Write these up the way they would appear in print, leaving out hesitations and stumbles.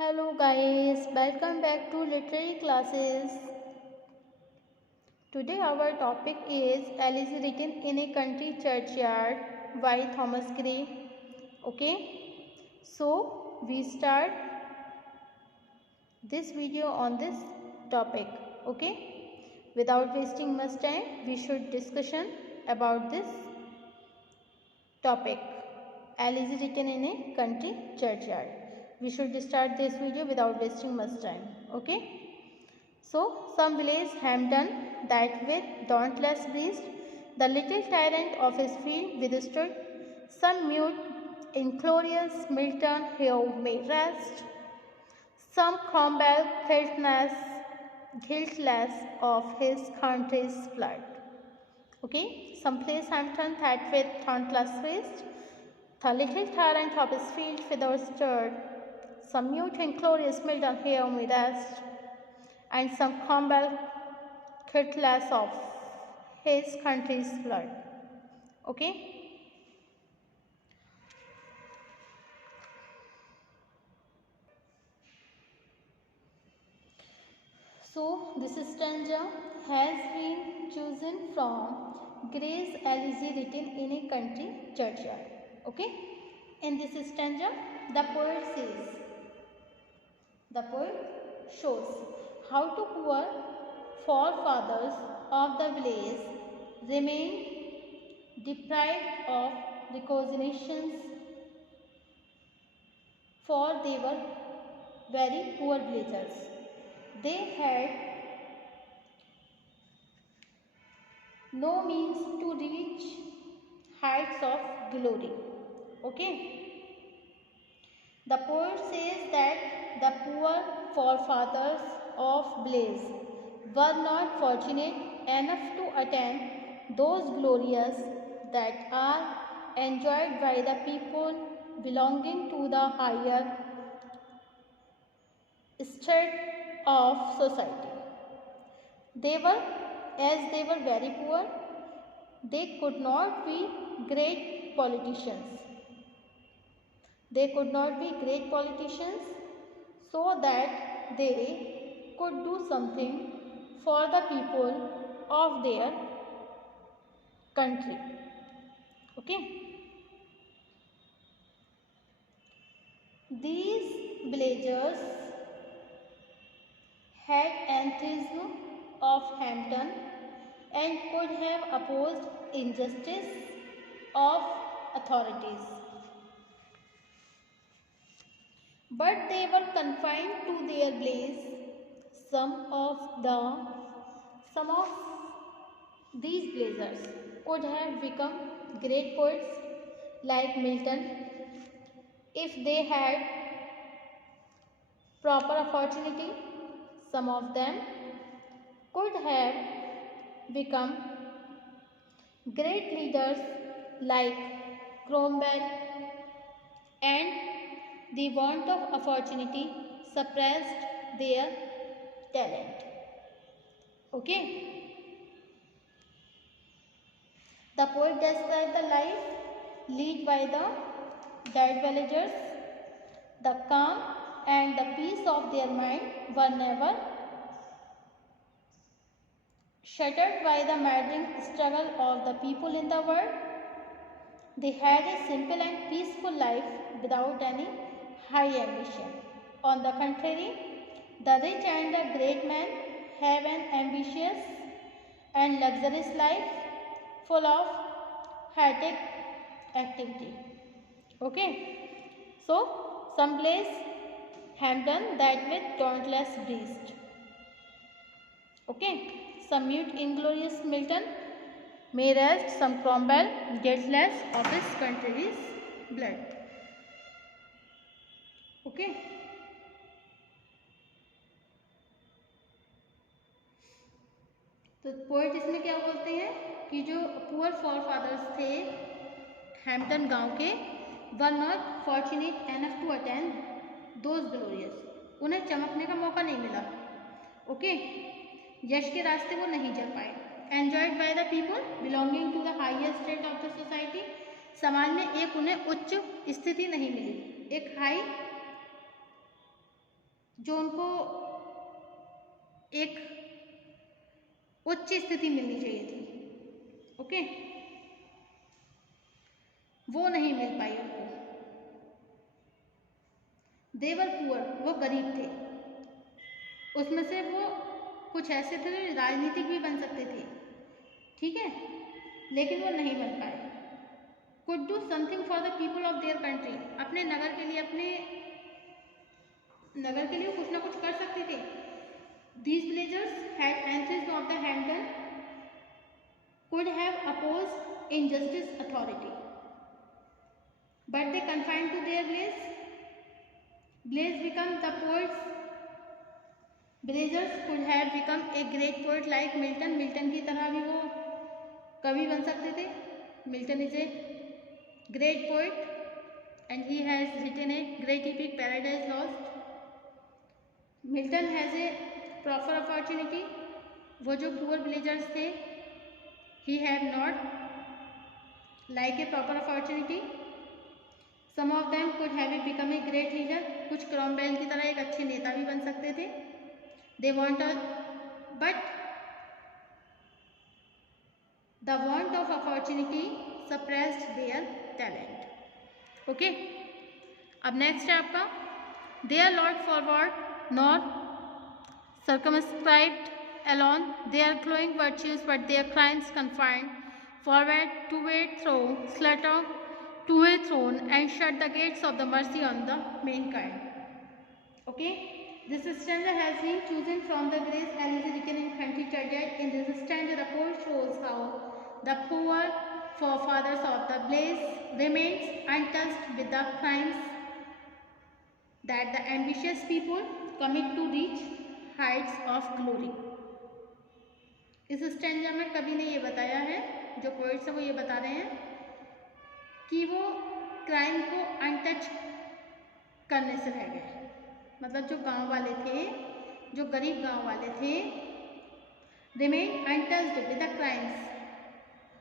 Hello guys, welcome back to literary classes. Today our topic is Alice written in a country churchyard by Thomas Gray. Okay, so we start this video on this topic. Okay, without wasting much time, we should discussion about this topic. Alice written in a country churchyard. We should start this video without wasting much time. Okay. So, some village Hampden that with dauntless breast, the little tyrant of his field withstood. Some mute, inglorious Milton here may rest. Some Cromwell guiltless of his country's flood. Okay, some place Hampden that with dauntless breast, the little tyrant of his field withstood. Some mute, inglorious Milton here may rest. And some Cromwell guiltless of his country's flood. Okay. So this stanza has been chosen from Gray's Alice written in a country churchyard. Okay. In this stanza, the poet shows how two poor forefathers of the village remained deprived of recognitions, for they were very poor villagers. They had no means to reach heights of glory. Okay. The poet says that the poor forefathers of Blaise were not fortunate enough to attain those glories that are enjoyed by the people belonging to the higher state of society. They were very poor, they could not be great politicians. They could not be great politicians so that they could do something for the people of their country. Okay. These villagers had enthusiasm of Hampden and could have opposed injustice of authorities. But they were confined to their place. Some of these villagers could have become great poets like Milton if they had proper opportunity. Some of them could have become great leaders like Cromwell, and the want of opportunity suppressed their talent. Okay. The poet described the life led by the dead villagers. The calm and the peace of their mind were never shattered by the maddening struggle of the people in the world. They had a simple and peaceful life without any high ambition. On the contrary, the rich and the great men have an ambitious and luxurious life full of high-tech activity. Okay. So, some place Hampden that with dauntless breast. Okay. Some mute inglorious Milton may rest, some Cromwell guiltless of his country's blood. Okay. तो poet इसमें क्या बोलते हैं कि जो poor forefathers थे Hampton गांव के were not fortunate enough to attend those glorious, उन्हें चमकने का मौका नहीं मिला. ओके. यश के रास्ते वो नहीं जा पाए. Enjoyed by the people belonging to the highest state of the society, समाज में एक उन्हें उच्च स्थिति नहीं मिली, एक हाई जो उनको एक उच्च स्थिति मिलनी चाहिए थी, ओके, वो नहीं मिल पाई उनको। दे वर पुअर, वो गरीब थे, उसमें से वो कुछ ऐसे थे जो राजनीतिक भी बन सकते थे, ठीक है, लेकिन वो नहीं बन पाए। Could do something for the people of their country, अपने नगर के लिए कुछ ना कुछ कर सकते थे। These villagers had enthused of the Hampden, could have opposed injustice authority, but they confined to their Blaise. Blaise become the poets. Villagers could have become a great poet like Milton. Milton की तरह भी वो कवि बन सकते थे। Milton is a great poet and he has written a great epic Paradise Lost. Milton has a proper opportunity. वो जो poor villagers थे, he have not like a proper opportunity. Some of them could have become a great leader. कुछ Cromwell की तरह एक अच्छे नेता भी बन सकते थे। They want a, but the want of opportunity suppressed their talent. Okay. अब next है आपका their Lord forward nor circumscribed alone their glowing virtues, but their crimes confined forward to a throne, slaughter to a throne, and shut the gates of the mercy on the mankind. Okay, this stanza has been chosen from the Grace Alice written in 2030. In this stanza, the poet shows how the poor forefathers of the Blaise remains untouched with the crimes that the ambitious people commit to reach heights of glory. इस stanza में कवि ने ये बताया है, जो poets है वो ये बता रहे हैं कि वो क्राइम को अनटच करने से रह गए। मतलब जो गांव वाले थे, जो गरीब गांव वाले थे, remain untouched with the crimes,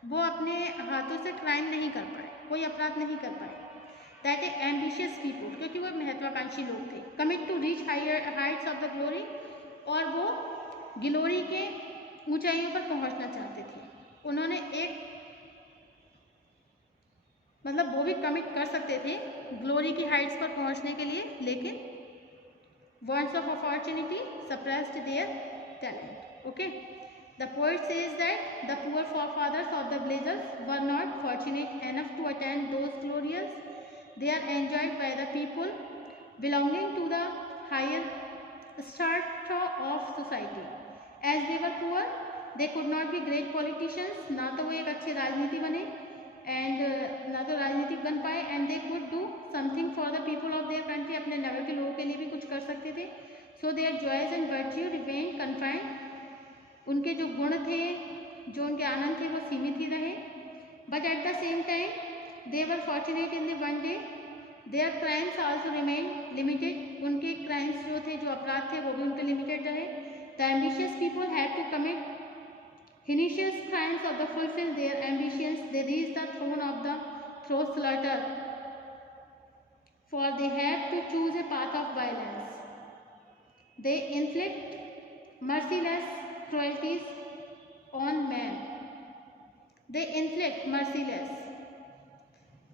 वो अपने हाथों से क्राइम नहीं कर पाए, कोई अपराध नहीं कर पाए। दैट ए एम्बिशियस पीपल, क्योंकि वो महत्वाकांक्षी लोग थे। Commit to reach higher heights of the glory, और वो ग्लोरी के ऊंचाइयों पर पहुंचना चाहते थे। उन्होंने एक मतलब वो भी कमिट कर सकते थे ग्लोरी की हाइट्स पर पहुंचने के लिए, लेकिन wants of opportunity suppressed their talent. Okay, the poet says that the poor forefathers of the Blazers were not fortunate enough to attain those glories. They are enjoyed by the people belonging to the higher strata of society. As they were poor, they could not be great politicians. ना तो वो एक अच्छे राजनीति बने and ना तो राजनीतिक बन पाए, and they could do something for the people of their country. अपने नगर के लोगों के लिए भी कुछ कर सकते थे. So their joys and virtue remained confined. उनके जो गुण थे, जो उनके आनंद थे, वो सीमित ही रहे. But at the same time, they were fortunate in the one day. Their crimes also remained limited. उनके crimes जो थे, जो अपराध थे, वो भी उनके limited रहे. The ambitious people had to commit heinous crimes of the fulfill their ambitions. They reached the throne of the throat slaughter, for they had to choose a path of violence. They inflict merciless cruelties on man. They inflict merciless,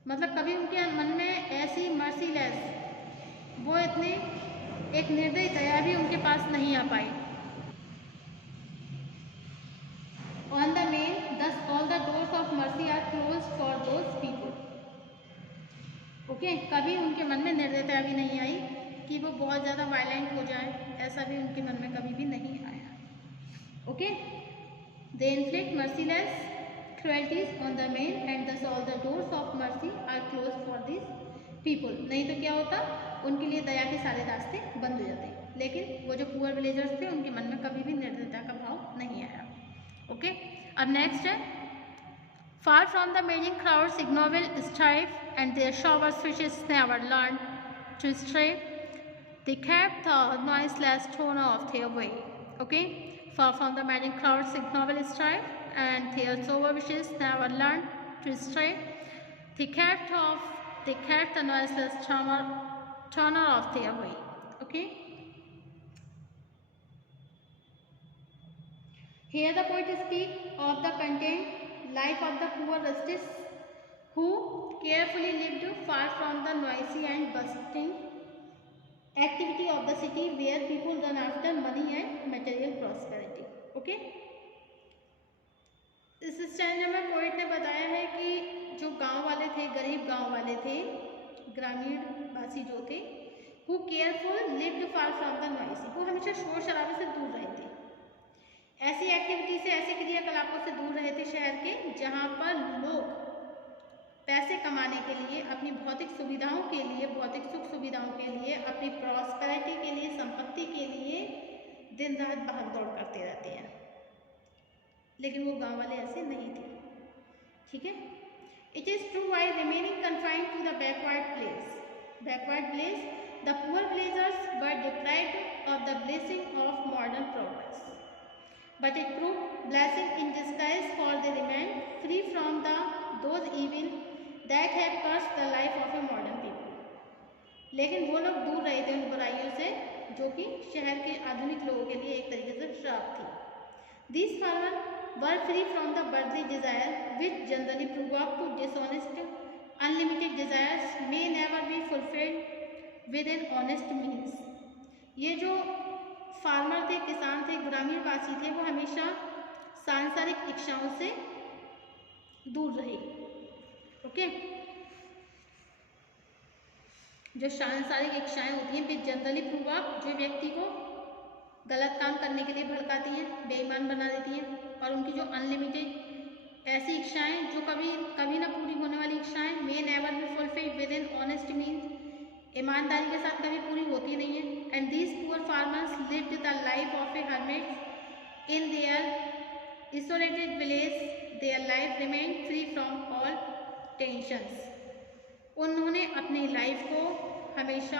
मतलब कभी उनके मन में ऐसी merciless, वो इतने एक निर्दयी दया भी उनके पास नहीं आ पाई। On the main, thus all the doors of mercy are closed for those people. Okay, कभी उनके मन में निर्दयता भी नहीं आई कि वो बहुत ज़्यादा वायलेंट हो जाए, ऐसा भी उनके मन में कभी भी नहीं आया। Okay, they inflict merciless cruelties on the main, and thus all the doors of mercy are closed for these people. नहीं तो क्या होता, उनके लिए दया के सारे रास्ते बंद हो जाते। लेकिन वो जो पुअर विलेजर्स थे, उनके मन में कभी भी निर्दयता का भाव नहीं आया। ओके, अब नेक्स्ट है far from the mating crowds ignoble strife, and their showers fishes never learned to stray. They kept the noiseless tone of their way. Okay, far from the mating crowds ignoble strife, and their sober fishes never learned to stray. They kept the noiseless tenor of their way. Okay, Here the poet speak of the content life of the poor rustic who carefully lived far from the noisy and bustling activity of the city where people run after money and material prosperity. Okay. इस stanza में poet ने बताया है कि जो गांव वाले थे, गरीब गांव वाले थे, ग्रामीण वासी जो थे, who careful lived far from the noisy, वो हमेशा शोर शराबे से दूर रहे थे, ऐसी एक्टिविटी से, ऐसे क्रियाकलापों से दूर रहे थे शहर के जहाँ पर लोग पैसे कमाने के लिए, अपनी भौतिक सुविधाओं के लिए, भौतिक सुख सुविधाओं के लिए, अपनी प्रॉस्पेरिटी के लिए, संपत्ति के लिए दिन रात भाग दौड़ करते रहते हैं, लेकिन वो गांव वाले ऐसे नहीं थे। ठीक है। It is true while remaining confined to the backward place the poor villagers were deprived of the blessing of modern progress, but it proved blessing in disguise for they remain free from the those evil that have cursed the life of a modern people. लेकिन वो लोग दूर रहे थे उन बुराइयों से जो कि शहर के आधुनिक लोगों के लिए एक तरीके से श्राप थी। These farmers were free from the worldly desire which generally provoke to dishonest, unlimited desires may never be fulfilled within honest means। ये जो फार्मर थे, किसान थे, ग्रामीण वासी थे, वो हमेशा सांसारिक इच्छाओं से दूर रहे। ओके। जो सांसारिक इच्छाएं होती हैं, विच जनरली प्रोवोक, जो व्यक्ति को गलत काम करने के लिए भड़काती हैं, बेईमान बना देती हैं, और उनकी जो अनलिमिटेड ऐसी इच्छाएं जो कभी ना पूरी होने वाली इच्छाएं, may never be fulfilled with in honest means, ईमानदारी के साथ कभी पूरी होती नहीं है। And these poor farmers lived the life of A hermit in their isolated village, their life remained free from all tensions। उन्होंने अपनी लाइफ को हमेशा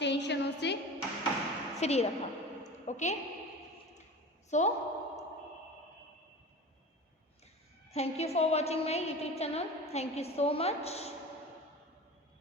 टेंशनों से फ्री रखा। Okay. So thank you for watching my YouTube channel. Thank you so much.